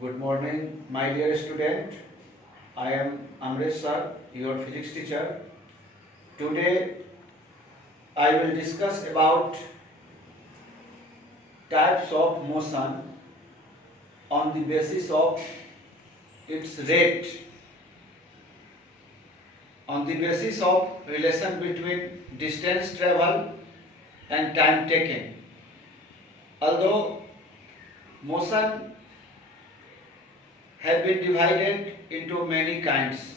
Good morning, my dear student. I am Amresh sir, your physics teacher. Today I will discuss about types of motion on the basis of its rate, on the basis of relation between distance travel and time taken. Although motion have been divided into many kinds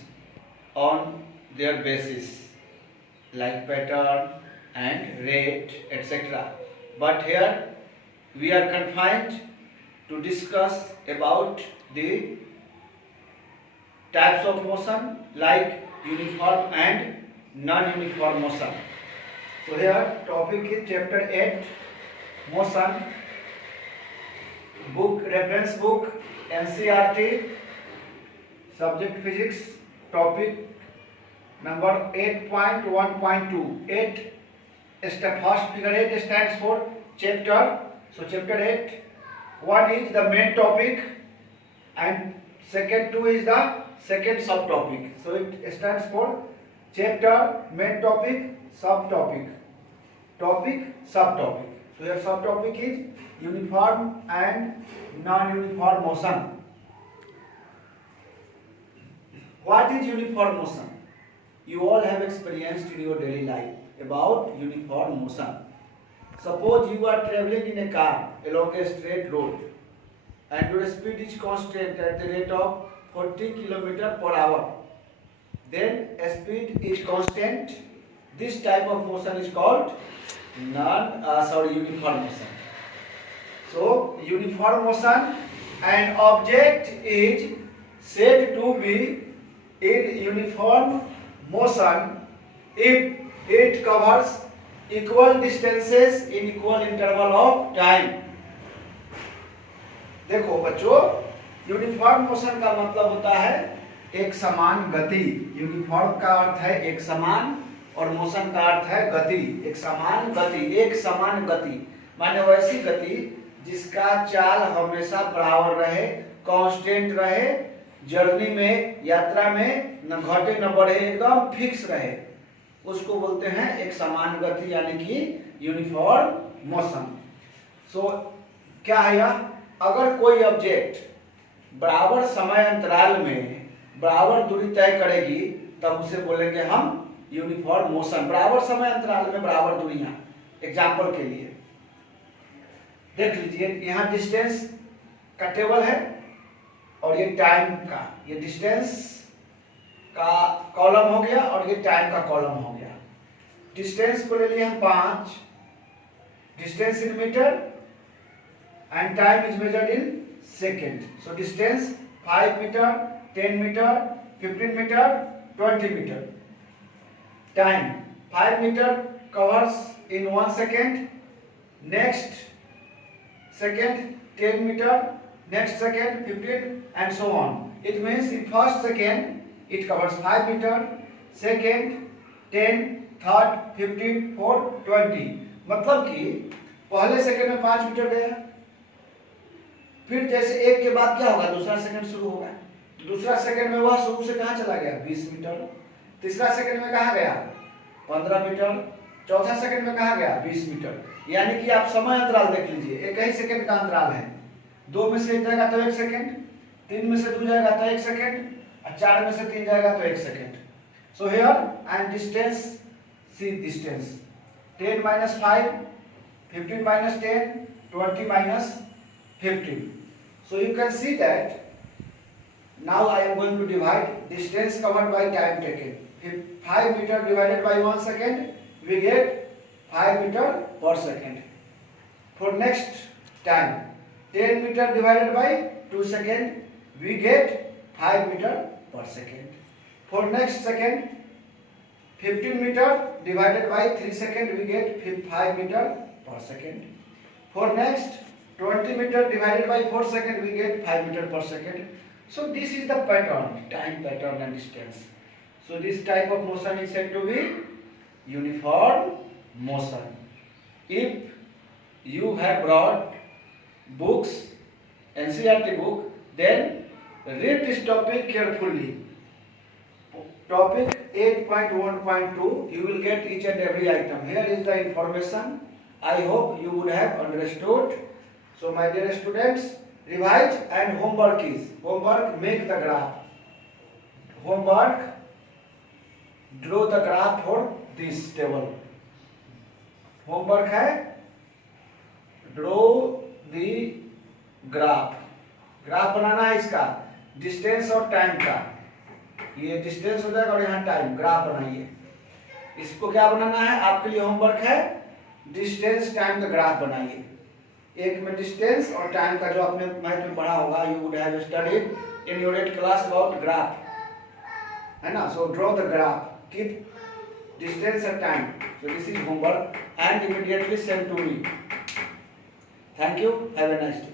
on their basis like pattern and rate, etc. But here we are confined to discuss about the types of motion like uniform and non-uniform motion. So here topic is chapter 8 motion, book reference book NCERT, subject physics, topic number 8.1.2. 8 step first figure 8 stands for chapter. So chapter 8, one is the main topic and second 2 is the second subtopic. So it stands for chapter, main topic, subtopic, topic, subtopic. So your subtopic is uniform and non-uniform motion. What is uniform motion? You all have experienced in your daily life about uniform motion. Suppose you are traveling in a car along a straight road and your speed is constant at the rate of 40 km per hour. Then speed is constant. This type of motion is called uniform motion. So uniform motion, an object is said to be in uniform motion if it covers equal distances in equal interval of time. देखो बच्चों, uniform motion का मतलब होता है एक समान गति. Uniform का अर्थ है एक समान और मोशन का अर्थ है गति. एक समान गति, एक समान गति माने वैसी गति जिसका चाल हमेशा बराबर रहे, कांस्टेंट रहे, जर्नी में, यात्रा में न घटे न बढ़े, एकदम फिक्स रहे, उसको बोलते हैं एक समान गति यानी कि यूनिफॉर्म मोशन. सो क्या है यह? अगर कोई ऑब्जेक्ट बराबर समय अंतराल में बराबर दूरी तय करेगी तब उसे बोलेंगे हम यूनिफॉर्म मोशन. बराबर समय अंतराल में बराबर दूरियां. एग्जाम्पल के लिए देख लीजिए, यहाँ डिस्टेंस का टेबल है और ये टाइम का, ये डिस्टेंस का कॉलम हो गया और ये टाइम का कॉलम हो गया. डिस्टेंस को ले लिए हम 5, distance in meter and time is measured in second. So distance 5 meter, 10 meter, 15 meter, 20 meter. Time 5 meter covers in 1 second. Next second 10 meter, next second 15 and so on. It means in first second it covers 5 meter, second 10, third 15, fourth 20. मतलब कि पहले second में 5 metre गया, फिर जैसे एक के बाद क्या होगा, दूसरा सेकंड शुरू होगा. दूसरा सेकंड में वह शुरू से कहां चला गया, 20 मीटर. तीसरा सेकंड में कहां गया, 15 मीटर. चौथा सेकंड में कहां गया, 20 मीटर. यानी कि आप समय अंतराल देख लीजिए, एक ही सेकंड का अंतराल है. 2 में से 1 जाएगा तो 1 सेकंड, 3 में से 2 जाएगा तो 1 सेकंड और 4 में से 3 जाएगा तो 1 second. So here and distance, see distance 10 minus 5, 15 minus 10, 20 minus 15. So you can see that now I am going to divide distance covered by time taken. If 5 meter divided by 1 second, we get 5 meter per second. For next time, 10 meter divided by 2 second, we get 5 meter per second. For next second, 15 meter divided by 3 second, we get 5 meter per second. For next 20 meter divided by 4 second, we get 5 meter per second. So this is the pattern, time pattern and distance. So this type of motion is said to be uniform motion. If you have brought books, NCERT book, Then read this topic carefully. Topic 8.1.2, you will get each and every item. Here is the information. I hope you would have understood. So my dear students, revise and homework is, homework, make the graph. Homework, draw the graph for this table. Homework है, draw the graph. Graph बनाना है इसका, distance और time का. ये distance हो जाएगा और यहाँ टाइम. ग्राफ बनाइए. इसको क्या बनाना है, आपके लिए होमवर्क है, डिस्टेंस टाइम का ग्राफ बनाइए. एक में डिस्टेंस और टाइम का जो आपने मैथ में पढ़ा होगा, you would have studied in your 8th class about graph, है ना. So draw the graph, keep distance and time. So this is homework and immediately send to me. Thank you. Have a nice day.